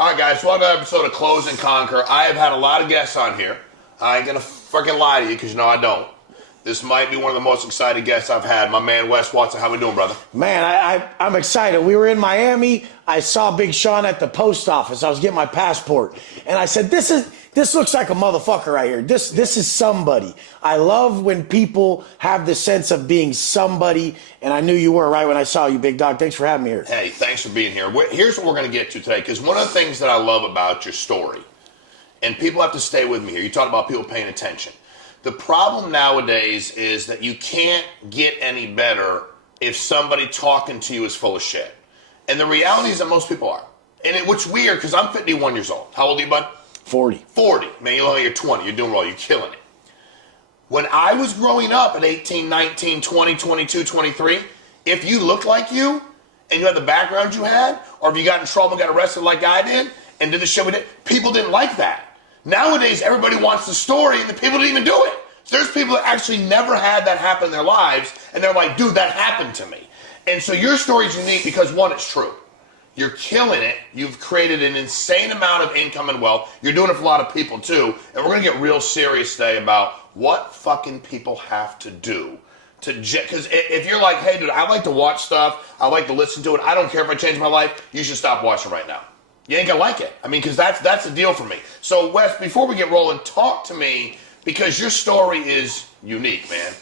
All right, guys, welcome to an episode of Close and Conquer. I have had a lot of guests on here. I ain't going to freaking lie to you because you know I don't. This might be one of the most exciting guests I've had. My man, Wes Watson. How we doing, brother? Man, I'm excited. We were in Miami. I saw Big Sean at the post office. I was getting my passport. And I said, this looks like a motherfucker right here. This is somebody. I love when people have the sense of being somebody. And I knew you were right when I saw you, big dog. Thanks for having me here. Hey, thanks for being here. Here's what we're going to get to today. Because one of the things that I love about your story, and people have to stay with me here. You talk about people paying attention. The problem nowadays is that you can't get any better if somebody talking to you is full of shit. And the reality is that most people are. And which is weird because I'm 51 years old. How old are you, bud? 40. 40. Man, you look like you're 20. You're doing well. You're killing it. When I was growing up at 18, 19, 20, 22, 23, if you looked like you and you had the background you had, or if you got in trouble and got arrested like I did and did the shit we did, people didn't like that. Nowadays, everybody wants the story, and the people didn't even do it. There's people that actually never had that happen in their lives, and they're like, dude, that happened to me. And so your story's unique because, one, it's true. You're killing it. You've created an insane amount of income and wealth. You're doing it for a lot of people, too. And we're going to get real serious today about what fucking people have to do to, because if you're like, hey, dude, I like to watch stuff. I like to listen to it. I don't care if I change my life. You should stop watching right now. You ain't gonna like it. I mean, because that's the deal for me. So, Wes, before we get rolling, talk to me, because your story is unique, man.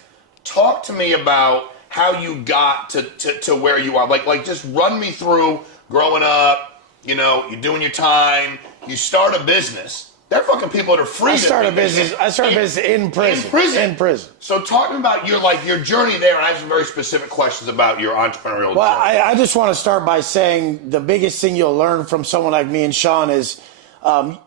Talk to me about how you got to where you are. Like, just run me through growing up, you know, you're doing your time, you start a business. They're fucking people that are free. I started a business in prison. In prison. So talk to me about your journey there, and I have some very specific questions about your entrepreneurial Well, journey. I just want to start by saying the biggest thing you'll learn from someone like me and Sean is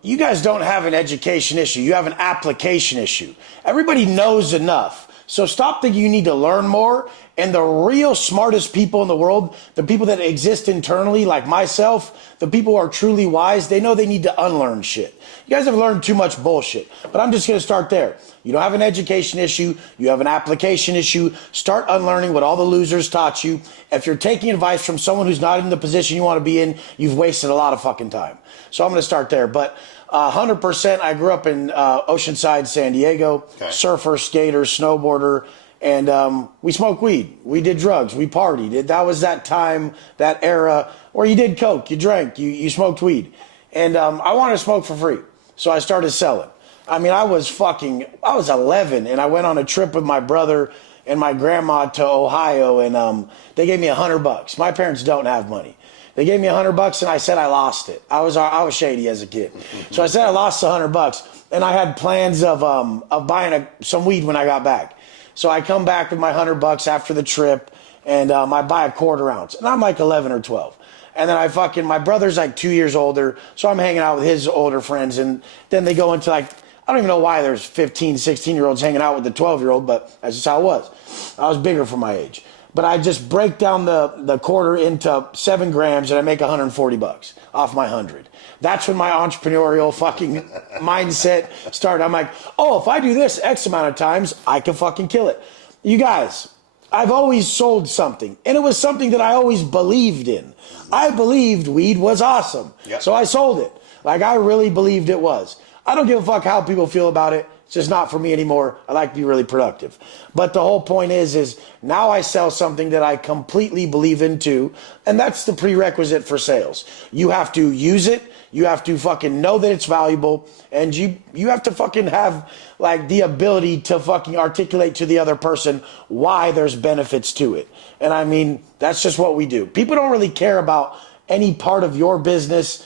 you guys don't have an education issue. You have an application issue. Everybody knows enough. So stop thinking you need to learn more. And the real smartest people in the world, the people that exist internally, like myself, the people who are truly wise, they know they need to unlearn shit. You guys have learned too much bullshit. But I'm just going to start there. You don't have an education issue. You have an application issue. Start unlearning what all the losers taught you. If you're taking advice from someone who's not in the position you want to be in, you've wasted a lot of fucking time. So I'm going to start there. But 100%, I grew up in Oceanside, San Diego. Okay. Surfer, skater, snowboarder. And we smoked weed. We did drugs. We partied. That was that time, that era where you did coke, you drank, you smoked weed. And I wanted to smoke for free. So I started selling. I mean, I was 11, and I went on a trip with my brother and my grandma to Ohio, and they gave me $100. My parents don't have money. They gave me $100, and I said I lost it. I was shady as a kid. So I said I lost $100, and I had plans of buying some weed when I got back. So I come back with my $100 after the trip, and I buy a quarter ounce, and I'm like 11 or 12. And then my brother's like 2 years older, so I'm hanging out with his older friends, and then they go into like, I don't even know why there's 15, 16-year-olds hanging out with the 12-year-old, but that's just how it was. I was bigger for my age. But I just break down the quarter into 7 grams, and I make $140 off my 100. That's when my entrepreneurial fucking mindset started. I'm like, oh, if I do this X amount of times, I can fucking kill it. You guys, I've always sold something, and it was something that I always believed in. I believed weed was awesome, so I sold it. Like, I really believed it was. I don't give a fuck how people feel about it. It's just not for me anymore. I like to be really productive. But the whole point is now I sell something that I completely believe in too, and that's the prerequisite for sales. You have to use it. You have to fucking know that it's valuable, and you have to fucking have like the ability to fucking articulate to the other person why there's benefits to it. And I mean, that's just what we do. People don't really care about any part of your business,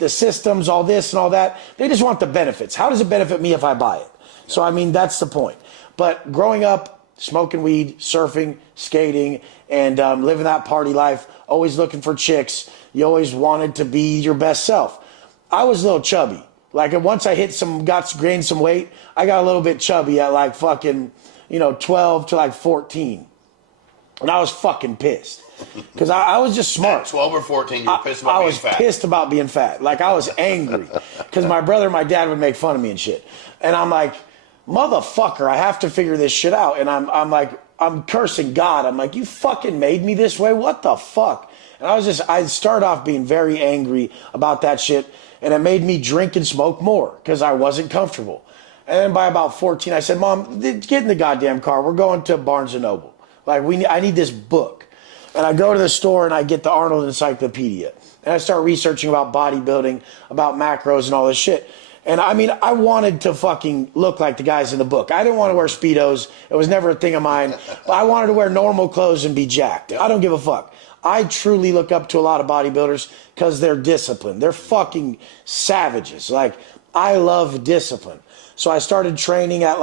the systems, all this and all that. They just want the benefits. How does it benefit me if I buy it? So, I mean, that's the point. But growing up, smoking weed, surfing, skating, and living that party life, always looking for chicks, you always wanted to be your best self. I was a little chubby. Like, once I gained some weight, I got a little bit chubby at like fucking, 12 to like 14. And I was fucking pissed. Because I was just smart. At 12 or 14, you were pissed about being fat. I was pissed about being fat. Like, I was angry. Because my brother and my dad would make fun of me and shit. And I'm like, motherfucker, I have to figure this shit out. And I'm cursing God. I'm like, you fucking made me this way? What the fuck? And I started off being very angry about that shit, and it made me drink and smoke more because I wasn't comfortable. And then by about 14, I said, Mom, get in the goddamn car. We're going to Barnes & Noble. Like, I need this book. And I go to the store and I get the Arnold Encyclopedia. And I start researching about bodybuilding, about macros and all this shit. And I mean, I wanted to fucking look like the guys in the book. I didn't want to wear Speedos. It was never a thing of mine. But I wanted to wear normal clothes and be jacked. I don't give a fuck. I truly look up to a lot of bodybuilders because they're disciplined. They're fucking savages. Like, I love discipline. So I started training at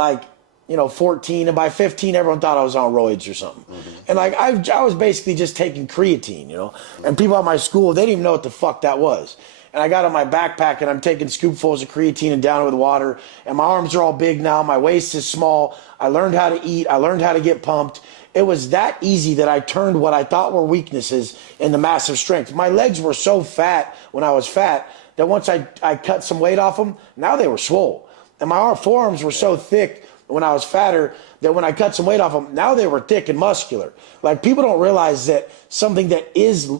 14, and by 15, everyone thought I was on roids or something. And I was basically just taking creatine, and people at my school, they didn't even know what the fuck that was. And I got on my backpack and I'm taking scoopfuls of creatine and down it with water, and my arms are all big now. My waist is small. I learned how to eat. I learned how to get pumped. It was that easy that I turned what I thought were weaknesses into massive strength. My legs were so fat when I was fat that once I cut some weight off them, now they were swole. And my forearms were so thick when I was fatter that when I cut some weight off them, now they were thick and muscular. Like, people don't realize that something that is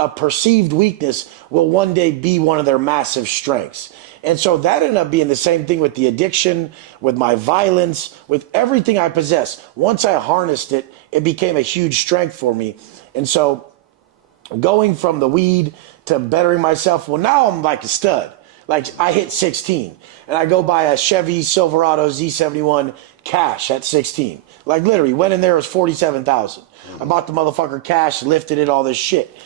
a perceived weakness will one day be one of their massive strengths. And so that ended up being the same thing with the addiction, with my violence, with everything I possess. Once I harnessed it, it became a huge strength for me. And so going from the weed to bettering myself, well, now I'm like a stud. Like, I hit 16, and I go buy a Chevy Silverado Z71 cash at 16. Like, literally, went in there, it was $47,000. I bought the motherfucker cash, lifted it, all this shit.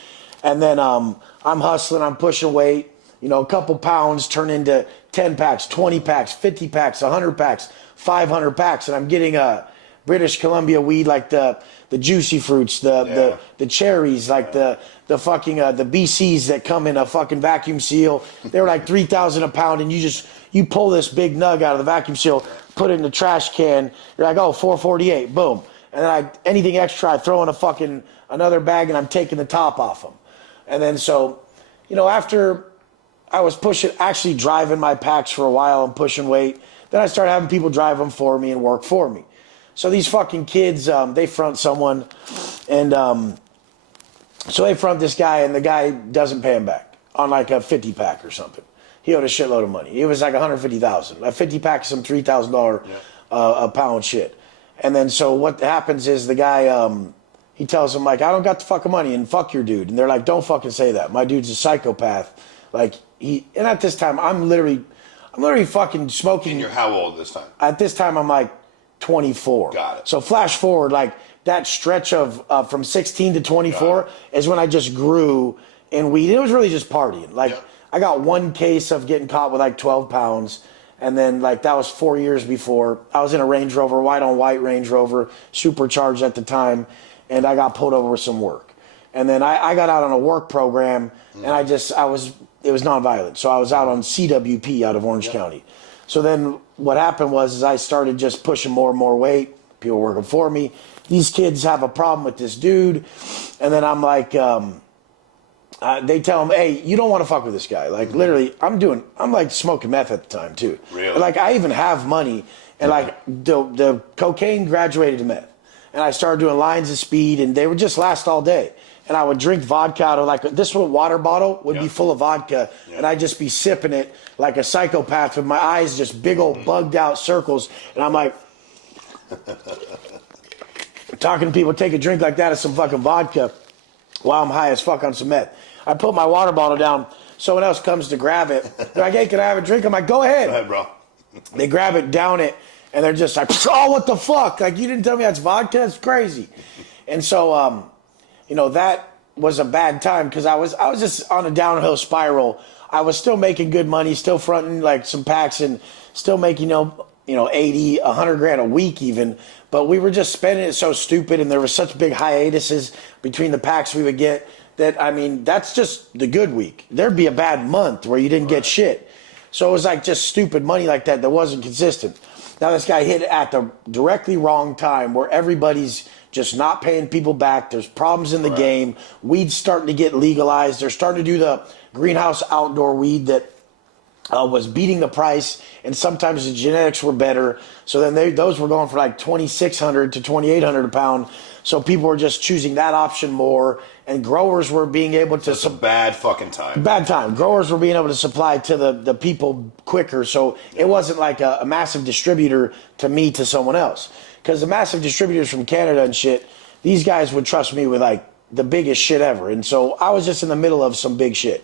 And then I'm hustling, I'm pushing weight. A couple pounds turn into 10 packs, 20 packs, 50 packs, 100 packs, 500 packs. And I'm getting a British Columbia weed, like the juicy fruits, the cherries, like the fucking the BCs that come in a fucking vacuum seal. They were like $3,000 a pound, and you pull this big nug out of the vacuum seal, put it in the trash can. You're like, oh, $4.48, boom. And then anything extra, I throw in another bag, and I'm taking the top off them. And then so, after I was actually driving my packs for a while and pushing weight, then I started having people drive them for me and work for me. So these fucking kids, they front someone, and so they front this guy, and the guy doesn't pay him back on like a 50 pack or something. He owed a shitload of money. It was like $150,000. A 50 pack is some $3,000 a pound shit. And then so what happens is the guy, he tells him, like, I don't got the fucking money, and fuck your dude. And they're like, don't fucking say that. My dude's a psychopath. Like, and at this time, I'm literally fucking smoking. And you're how old this time? At this time, I'm like 24. Got it. So flash forward, like that stretch of from 16 to 24 is when I just grew in weed. It was really just partying. Like, I got one case of getting caught with like 12 pounds. And then, like, that was 4 years before. I was in a Range Rover, white on white Range Rover, supercharged at the time. And I got pulled over with some work. And then I got out on a work program, and it was nonviolent. So I was out on CWP out of Orange County. So then what happened was I started just pushing more and more weight. People working for me. These kids have a problem with this dude. And then I'm like, they tell him, hey, you don't want to fuck with this guy. Like, literally, I'm like smoking meth at the time too. Really? Like, I even have money. And like the cocaine graduated to meth. And I started doing lines of speed, and they would just last all day. And I would drink vodka out of like this little water bottle would be full of vodka, and I'd just be sipping it like a psychopath with my eyes just big old bugged out circles. And I'm like talking to people, take a drink like that of some fucking vodka while I'm high as fuck on some meth. I put my water bottle down. Someone else comes to grab it. They're like, hey, can I have a drink? I'm like, go ahead. Go ahead, bro. They grab it, down it, and they're just like, oh, what the fuck? Like, you didn't tell me that's vodka? That's crazy. And so, that was a bad time because I was just on a downhill spiral. I was still making good money, still fronting like some packs, and still making, 80, 100 grand a week even. But we were just spending it so stupid, and there was such big hiatuses between the packs we would get that, I mean, that's just the good week. There'd be a bad month where you didn't get shit. So it was like just stupid money like that wasn't consistent. Now this guy hit it at the directly wrong time where everybody's just not paying people back. There's problems in the game. Weed's starting to get legalized. They're starting to do the greenhouse outdoor weed that was beating the price, and sometimes the genetics were better. So then those were going for like 2,600 to 2,800 a pound. So people were just choosing that option more, and growers were being able to. It's a bad fucking time. Bad time. Growers were being able to supply to the people quicker, so it wasn't like a massive distributor to me to someone else. Because the massive distributors from Canada and shit, these guys would trust me with like the biggest shit ever. And so I was just in the middle of some big shit.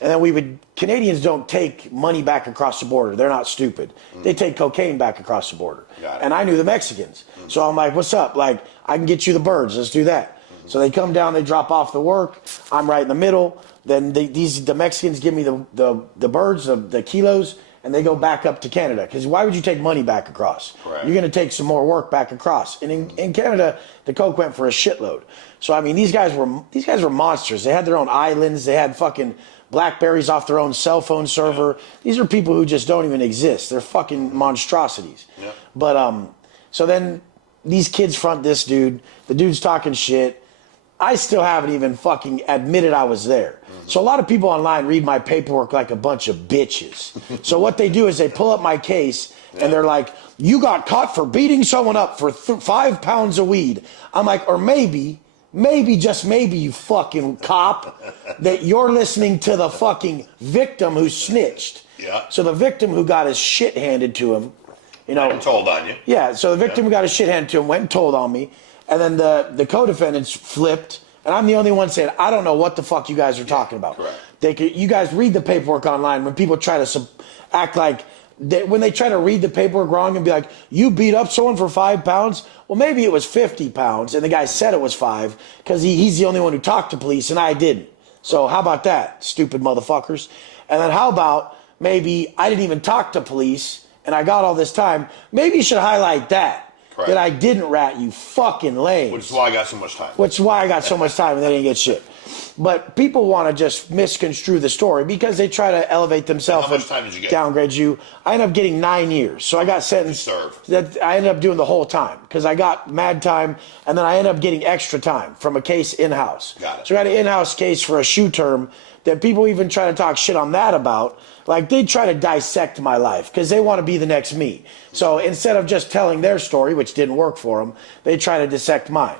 And then Canadians don't take money back across the border. They're not stupid. They take cocaine back across the border. And I knew the Mexicans. So I'm like, what's up? Like, I can get you the birds. Let's do that. So they come down, they drop off the work. I'm right in the middle. Then the Mexicans give me the birds, the kilos, and they go back up to Canada. Because why would you take money back across? Right. You're going to take some more work back across. And in Canada, the coke went for a shitload. So I mean, these guys were monsters. They had their own islands. They had fucking Blackberries off their own cell phone server. These are people who just don't even exist. They're fucking monstrosities. Yeah. But so then these kids front this dude. The dude's talking shit. I still haven't even fucking admitted I was there. So a lot of people online read my paperwork like a bunch of bitches. So what they do is they pull up my case and they're like, you got caught for beating someone up for 5 pounds of weed. I'm like, or maybe, just maybe, you fucking cop, that you're listening to the fucking victim who snitched. Yeah. So the victim who got his shit handed to him, you know. Went and told on you. Yeah, so the victim who got his shit handed to him went and told on me. And then the co-defendants flipped. And I'm the only one saying, I don't know what the fuck you guys are talking about. Correct. You guys read the paperwork online when people try to act like, when they try to read the paperwork wrong and be like, you beat up someone for 5 pounds? Well, maybe it was 50 pounds, and the guy said it was 5 because he's the only one who talked to police, and I didn't. So how about that, stupid motherfuckers? And then how about maybe I didn't even talk to police, and I got all this time? Maybe you should highlight that. Correct. That I didn't rat, you fucking lame. Which is why I got so much time. Which is why I got so much time and they didn't get shit. But people want to just misconstrue the story because they try to elevate themselves. How much time did you get? Downgrade you. I ended up getting 9 years. So I got sentenced. That I ended up doing the whole time because I got mad time and then I ended up getting extra time from a case in-house. Got it. So I got an in-house case for a shoe term that people even try to talk shit on that about. Like, they try to dissect my life because they want to be the next me. So instead of just telling their story, which didn't work for them, they try to dissect mine.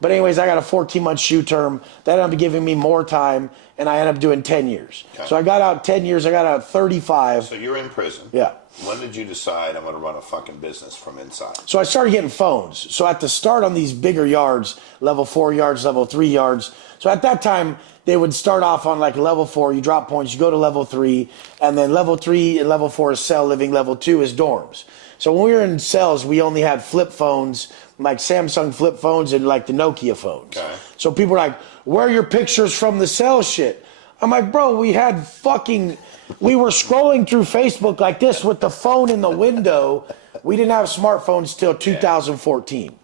But anyways, I got a 14-month shoe term. That ended up giving me more time, and I ended up doing 10 years. Okay. So I got out 10 years. I got out 35. So you're in prison. Yeah. When did you decide I'm going to run a fucking business from inside? So I started getting phones. So at the start on these bigger yards, level 4 yards, level 3 yards. So at that time, they would start off on like level 4. You drop points, you go to level 3. And then level 3 and level 4 is cell living. Level 2 is dorms. So when we were in cells, we only had flip phones, like Samsung flip phones and like the Nokia phones. Okay. So people were like, where are your pictures from the cell shit? I'm like, bro, we were scrolling through Facebook like this with the phone in the window. We didn't have smartphones till 2014.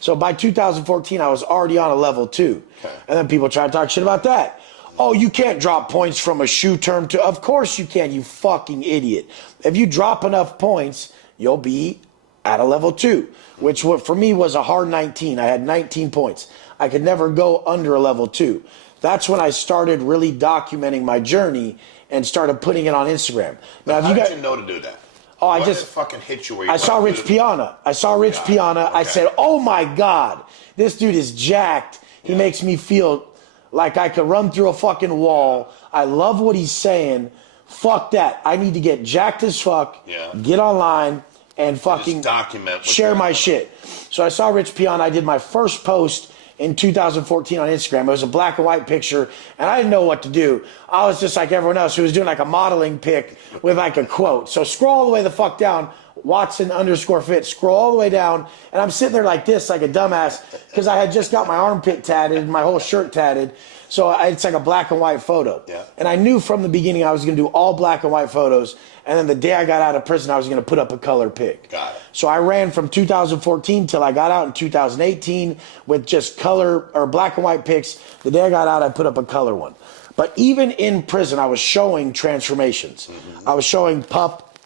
So by 2014, I was already on a level 2. Okay. And then people try to talk shit about that. Oh, you can't drop points from a shoe term to... Of course you can, you fucking idiot. If you drop enough points, you'll be at a level 2, which for me was a hard 19. I had 19 points. I could never go under a level 2. That's when I started really documenting my journey and started putting it on Instagram. Now, how did you know to do that? Oh, what just fucking hit you where you I saw Rich Piana. Okay. I said, oh my God, this dude is jacked. He makes me feel like I could run through a fucking wall. I love what he's saying. Fuck that. I need to get jacked as fuck, get online, and fucking document, share my shit. So I saw Rich Piana. I did my first post in 2014 on Instagram. It was a black and white picture, and I didn't know what to do. I was just like everyone else who was doing like a modeling pic with like a quote. So scroll all the way the fuck down, Watson_fit, scroll all the way down, and I'm sitting there like this, like a dumbass, because I had just got my armpit tatted and my whole shirt tatted. So it's like a black and white photo. Yeah. And I knew from the beginning I was going to do all black and white photos. And then the day I got out of prison, I was going to put up a color pic. Got it. So I ran from 2014 till I got out in 2018 with just color or black and white pics. The day I got out, I put up a color one. But even in prison, I was showing transformations. Mm-hmm. I was showing Pup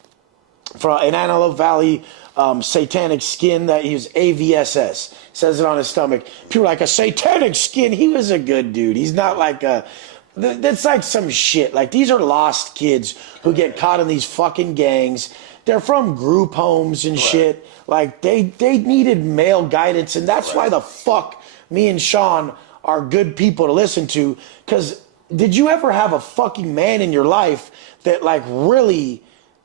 from in Antelope Valley, satanic skin, that he was AVSS. Says it on his stomach. People are like, a satanic skin. He was a good dude. He's not like a That's like some shit. Like, these are lost kids who get caught in these fucking gangs. They're from group homes and shit. Like, they needed male guidance, and that's why the fuck me and Sean are good people to listen to. Because did you ever have a fucking man in your life that, like, really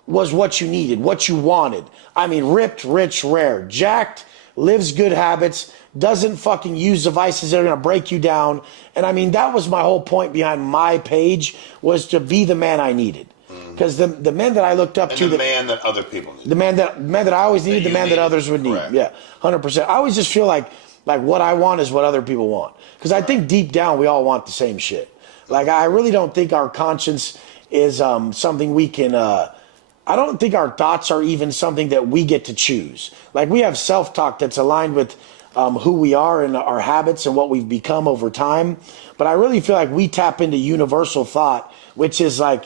was what you needed, what you wanted? I mean, ripped, rich, rare, jacked, lives good habits, doesn't fucking use devices that are going to break you down. And I mean, that was my whole point behind my page, was to be the man I needed. Because the men that I looked up to, the man that other people need, the man that I always needed, the man that others would need. Correct. Yeah, 100%. I always just feel like what I want is what other people want. Because I think deep down we all want the same shit. Like, I really don't think our conscience is something we can. I don't think our thoughts are even something that we get to choose. Like, we have self-talk that's aligned with who we are and our habits and what we've become over time. But I really feel like we tap into universal thought, which is like,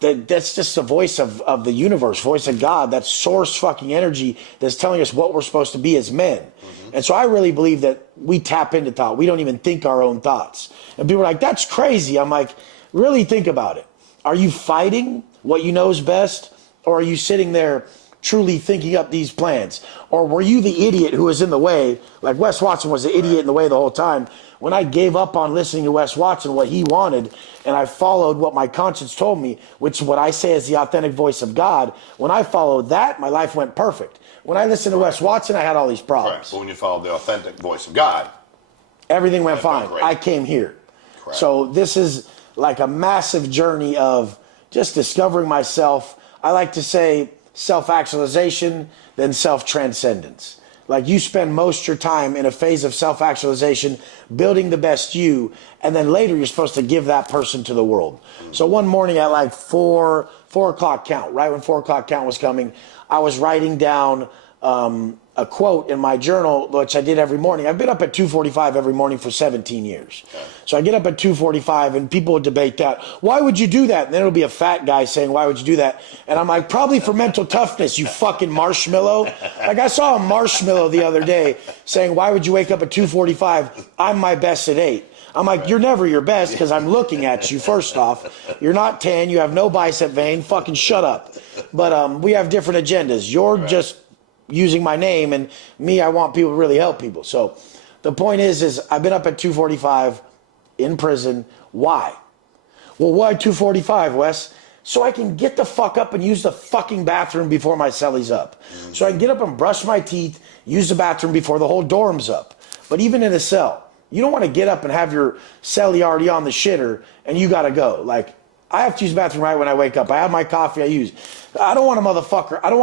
that's just the voice of the universe, voice of God, that source fucking energy that's telling us what we're supposed to be as men. Mm-hmm. And so I really believe that we tap into thought. We don't even think our own thoughts. And people are like, that's crazy. I'm like, really think about it. Are you fighting what you know is best? Or are you sitting there truly thinking up these plans? Or were you the idiot who was in the way? Like, Wes Watson was the idiot in the way the whole time. When I gave up on listening to Wes Watson, what he wanted, and I followed what my conscience told me, which what I say is the authentic voice of God, when I followed that, my life went perfect. When I listened to Wes Watson, I had all these problems. Correct. But when you follow the authentic voice of God, everything went fine. I came here. Correct. So this is like a massive journey of just discovering myself. I like to say self-actualization, then self-transcendence. Like, you spend most of your time in a phase of self-actualization, building the best you, and then later you're supposed to give that person to the world. So one morning at like 4 o'clock count, right when 4 o'clock count was coming, I was writing down a quote in my journal, which I did every morning. I've been up at 2:45 every morning for 17 years. So I get up at 2:45 and people would debate that. Why would you do that? And then it'll be a fat guy saying, why would you do that? And I'm like, probably for mental toughness, you fucking marshmallow. Like, I saw a marshmallow the other day saying, why would you wake up at 2:45? I'm my best at 8. I'm like, you're never your best because I'm looking at you, first off. You're not tan. You have no bicep vein. Fucking shut up. But we have different agendas. You're just using my name, and me, I want people to really help people. So the point is I've been up at 2:45 in prison. Why? Well, why 2:45, Wes? So I can get the fuck up and use the fucking bathroom before my celly's up. So I can get up and brush my teeth, use the bathroom before the whole dorm's up. But even in a cell, you don't want to get up and have your celly already on the shitter and you got to go. Like, I have to use the bathroom right when I wake up. I have my coffee, I don't want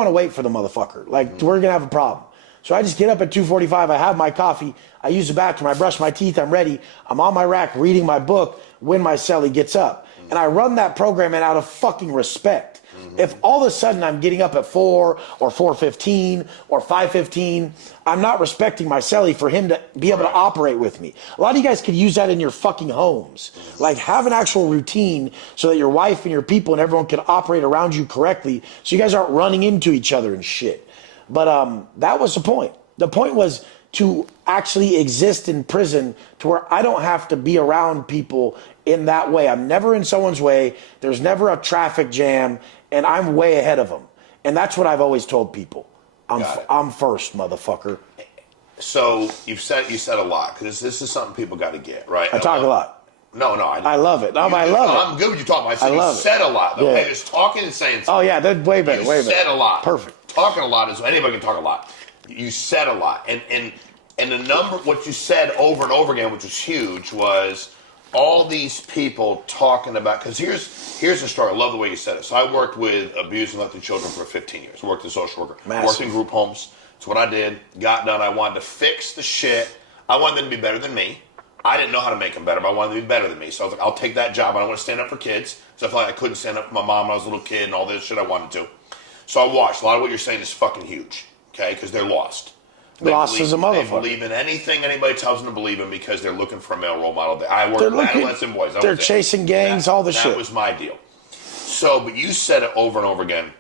to wait for the motherfucker. Like, we're going to have a problem. So I just get up at 2:45, I have my coffee, I use the bathroom, I brush my teeth, I'm ready. I'm on my rack reading my book when my celly gets up. And I run that program in out of fucking respect. If all of a sudden I'm getting up at 4 or 4:15 or 5:15, I'm not respecting my celly for him to be able to operate with me. A lot of you guys could use that in your fucking homes. Like, have an actual routine so that your wife and your people and everyone can operate around you correctly so you guys aren't running into each other and shit. But that was the point. The point was to actually exist in prison to where I don't have to be around people in that way. I'm never in someone's way. There's never a traffic jam, and I'm way ahead of them. And that's what I've always told people. I'm first, motherfucker. So you said a lot, because this is something people got to get, right? I talk a lot. No, I love it. I love it. I'm good with you talking. I said you said a lot, though. Yeah. Hey, just talking and saying something. Oh, yeah, that's way better. You way better. said a lot. Perfect. Talking a lot is anybody can talk a lot. You said a lot, and the number, what you said over and over again, which was huge, was all these people talking about. Because here's the story. I love the way you said it. So I worked with abused and neglected children for 15 years. I worked as a social worker. Massive. Worked in group homes. That's what I did. Got done. I wanted to fix the shit. I wanted them to be better than me. I didn't know how to make them better, but I wanted them to be better than me. So I was like, I'll take that job. I don't want to stand up for kids. So I felt like I couldn't stand up for my mom when I was a little kid and all this shit I wanted to. So I watched. A lot of what you're saying is fucking huge, okay? Because they're lost. Lost as a motherfucker. They believe in anything anybody tells them to believe in because they're looking for a male role model. I work with adolescent boys. They're chasing gangs, all the shit. That was my deal. So, but you said it over and over again.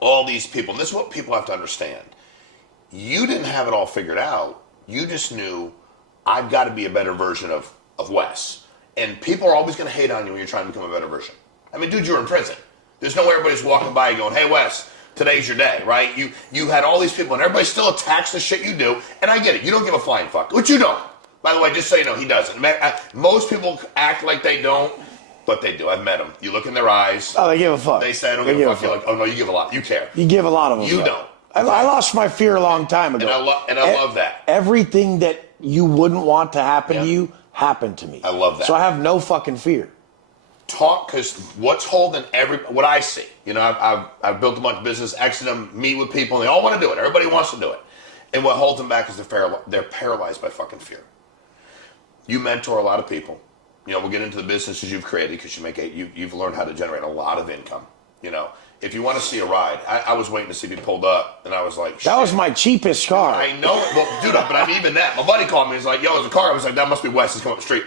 All these people, and this is what people have to understand. You didn't have it all figured out. You just knew, I've got to be a better version of Wes. And people are always going to hate on you when you're trying to become a better version. I mean, dude, you're in prison. There's no way everybody's walking by going, hey, Wes, today's your day, right? You had all these people, and everybody still attacks the shit you do. And I get it. You don't give a flying fuck, which you don't. By the way, just so you know, he doesn't. Most people act like they don't, but they do. I've met them. You look in their eyes. Oh, they give a fuck. They say, I don't give a fuck. You're like, oh, no, you give a lot. You care. You give a lot of them. You don't. I lost my fear a long time ago. And I love that. Everything that you wouldn't want to happen to you happened to me. I love that. So I have no fucking fear. Talk, because what's holding what I see, I've built a bunch of business, exit them, meet with people, and they all want to do it. Everybody wants to do it. And what holds them back is they're paralyzed by fucking fear. You mentor a lot of people. We'll get into the businesses you've created because you've learned how to generate a lot of income. If you want to see a ride, I was waiting to see me pulled up, and I was like, shit. That was my cheapest car. I know it. Well, dude, but even that. My buddy called me. He's like, yo, there's a car. I was like, that must be Wes. He's coming up the street.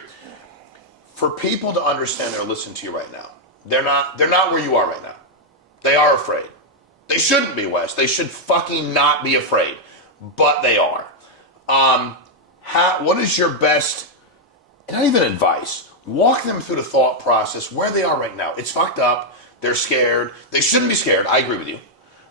For people to understand they're listening to you right now, they're not where you are right now. They are afraid. They shouldn't be, Wes. They should fucking not be afraid. But they are. What is your best, not even advice, walk them through the thought process where they are right now. It's fucked up. They're scared. They shouldn't be scared. I agree with you.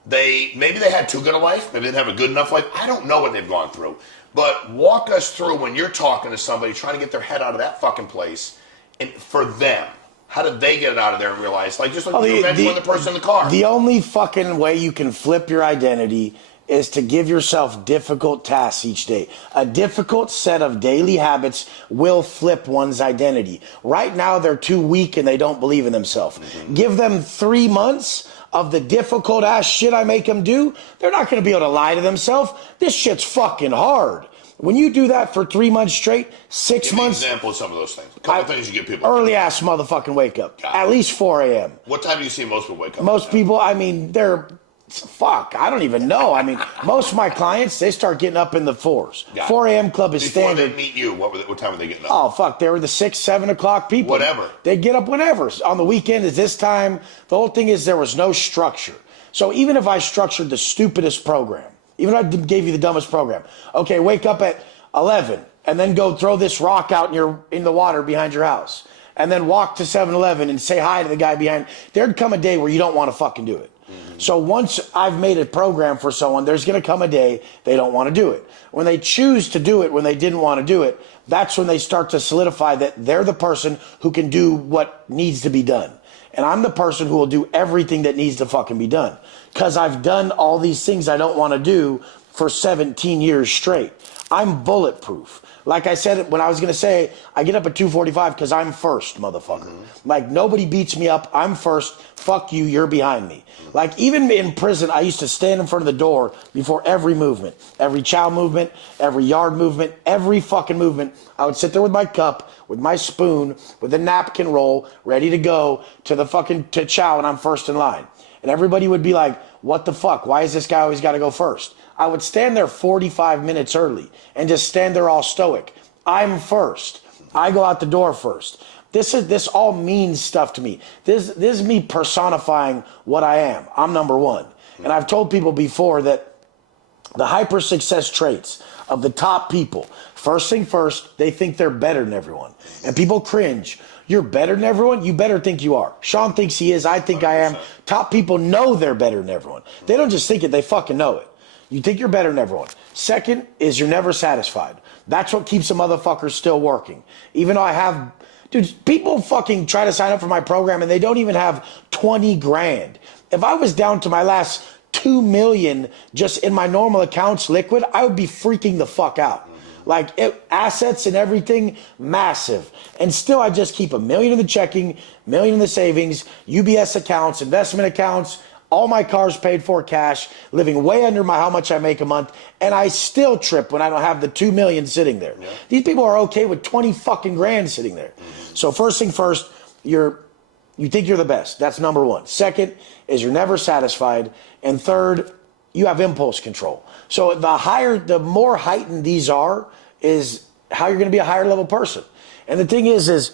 Maybe they had too good a life. Maybe they didn't have a good enough life. I don't know what they've gone through. But walk us through when you're talking to somebody trying to get their head out of that fucking place. And for them, how did they get it out of there and realize? Just like you mentioned the person in the car. The only fucking way you can flip your identity is to give yourself difficult tasks each day. A difficult set of daily habits will flip one's identity. Right now, they're too weak and they don't believe in themselves. Mm-hmm. Give them 3 months of the difficult ass shit I make them do. They're not going to be able to lie to themselves. This shit's fucking hard. When you do that for 3 months straight, 6 Give me months. Give an example of some of those things. A couple of things you give people. Early ass motherfucking wake up. At least 4 a.m. What time do you see most people wake up? Most people, they're. Fuck, I don't even know. Most of my clients, they start getting up in the 4s. 4 a.m. club is standard. Before they meet you, what time are they getting up? Oh, fuck, they were the 6, 7 o'clock people. Whatever. They get up whenever. On the weekend is this time. The whole thing is there was no structure. So even if I structured the stupidest program, even if I gave you the dumbest program, okay, wake up at 11 and then go throw this rock out in the water behind your house and then walk to 7-Eleven and say hi to the guy behind. There'd come a day where you don't want to fucking do it. So once I've made a program for someone, there's going to come a day they don't want to do it. When they choose to do it when they didn't want to do it, that's when they start to solidify that they're the person who can do what needs to be done. And I'm the person who will do everything that needs to fucking be done. Because I've done all these things I don't want to do for 17 years straight. I'm bulletproof. Like I said, when I was going to say, I get up at 2:45 because I'm first, motherfucker. Mm-hmm. Like, nobody beats me up. I'm first. Fuck you. You're behind me. Mm-hmm. Like, even in prison, I used to stand in front of the door before every movement. Every chow movement, every yard movement, every fucking movement. I would sit there with my cup, with my spoon, with a napkin roll, ready to go to chow, and I'm first in line. And everybody would be like, what the fuck? Why is this guy always got to go first? I would stand there 45 minutes early and just stand there all stoic. I'm first. I go out the door first. This all means stuff to me. This is me personifying what I am. I'm number one. And I've told people before that the hyper success traits of the top people, first thing first, they think they're better than everyone. And people cringe. You're better than everyone? You better think you are. Sean thinks he is. I think 100%. I am. Top people know they're better than everyone. They don't just think it, they fucking know it. You think you're better than everyone. Second is you're never satisfied. That's what keeps a motherfucker still working. Even though dude, people fucking try to sign up for my program and they don't even have 20 grand. If I was down to my last 2 million just in my normal accounts liquid, I would be freaking the fuck out. Like, assets and everything, massive. And still, I just keep $1 million in the checking, $1 million in the savings, UBS accounts, investment accounts, all my cars paid for cash, living way under how much I make a month, and I still trip when I don't have the 2 million sitting there. Yeah. These people are okay with 20 fucking grand sitting there. Mm-hmm. So first thing first, you think you're the best. That's number one. Second is you're never satisfied. And third, you have impulse control. So the more heightened these are, is how you're going to be a higher level person. And the thing is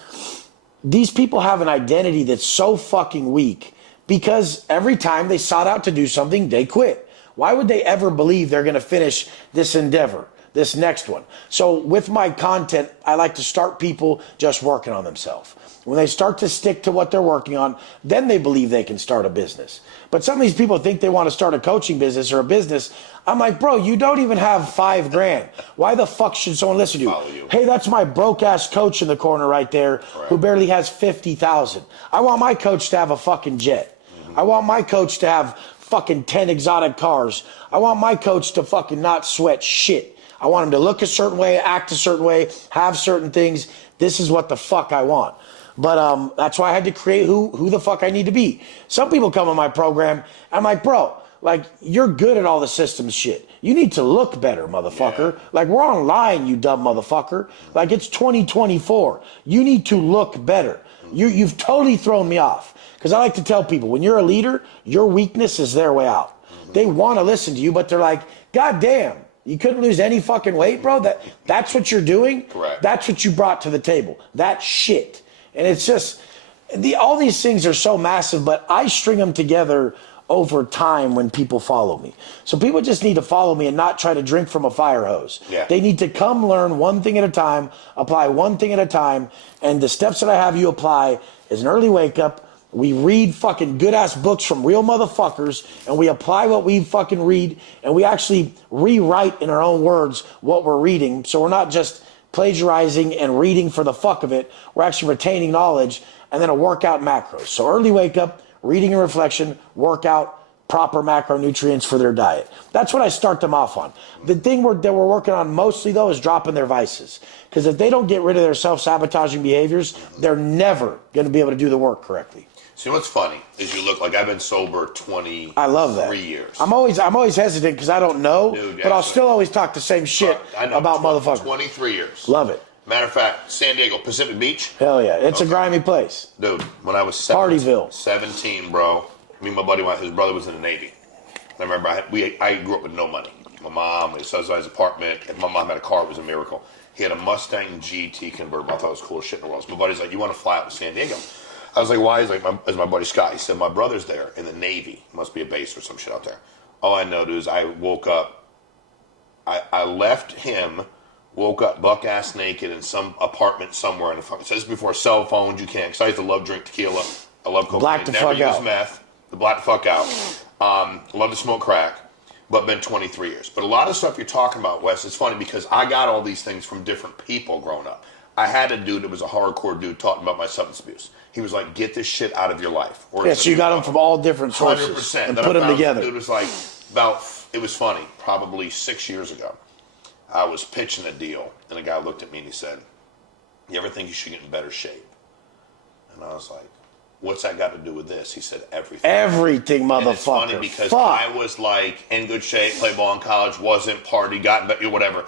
these people have an identity that's so fucking weak because every time they sought out to do something, they quit. Why would they ever believe they're going to finish this endeavor? this next one. So with my content, I like to start people just working on themselves. When they start to stick to what they're working on, then they believe they can start a business. But some of these people think they want to start a coaching business or a business. I'm like, bro, you don't even have $5,000. Why the fuck should someone listen to you? Follow you. Hey, that's my broke ass coach in the corner right there who barely has 50,000. I want my coach to have a fucking jet. I want my coach to have fucking 10 exotic cars. I want my coach to fucking not sweat shit. I want him to look a certain way, act a certain way, have certain things. This is what the fuck I want. But that's why I had to create who the fuck I need to be. Some people come on my program, I'm like, bro, like, you're good at all the systems shit. You need to look better, motherfucker. Yeah. Like, we're online, you dumb motherfucker. Like, it's 2024. You need to look better. You've totally thrown me off. Because I like to tell people, when you're a leader, your weakness is their way out. They want to listen to you, but they're like, God damn, you couldn't lose any fucking weight, bro? That's what you're doing? Correct. That's what you brought to the table. That shit. And it's just, all these things are so massive, but I string them together over time when people follow me. So people just need to follow me and not try to drink from a fire hose. Yeah. They need to come learn one thing at a time, apply one thing at a time, and the steps that I have you apply is an early wake up. We read fucking good ass books from real motherfuckers, and we apply what we fucking read, and we actually rewrite in our own words what we're reading. So we're not just plagiarizing and reading for the fuck of it. We're actually retaining knowledge, and then a workout macros. So early wake up, reading and reflection, workout, proper macronutrients for their diet. That's what I start them off on. The thing that we're working on mostly, though, is dropping their vices. Because if they don't get rid of their self-sabotaging behaviors, they're never going to be able to do the work correctly. See, what's funny is you look like I've been sober 23 I love that. years. I'm always hesitant because I don't know, Dude, but I'll still always talk the same shit I know, about motherfuckers. 23 years. Love it. Matter of fact, San Diego, Pacific Beach. Hell yeah. It's a grimy place. Dude, when I was 17, Partyville. 17, bro, me and my buddy, his brother was in the Navy. I remember I grew up with no money. My mom, his subsidized apartment, and my mom had a car. It was a miracle. He had a Mustang GT convertible. I thought it was the coolest shit in the world. So my buddy's like, you want to fly out to San Diego? I was like, why? He's like, it's my buddy Scott. He said, my brother's there in the Navy. Must be a base or some shit out there. All I know, dude, is I woke up. I left him, woke up buck-ass naked in some apartment somewhere. It says before cell phones, you can't. Because I used to love drink tequila. I love cocaine. Black the Never fuck use out. meth. The black the fuck out. Love to smoke crack. But been 23 years. But a lot of stuff you're talking about, Wes, it's funny because I got all these things from different people growing up. I had a dude that was a hardcore dude talking about my substance abuse. He was like, get this shit out of your life. Or Yeah, so you got them from all different sources 100%. and Then put I them found together. Dude was like, it was funny, probably 6 years ago. I was pitching a deal, and a guy looked at me and he said, you ever think you should get in better shape? And I was like, what's that got to do with this? He said, everything. Everything, motherfucker. And it's funny because I was like in good shape, played ball in college, wasn't party, got whatever.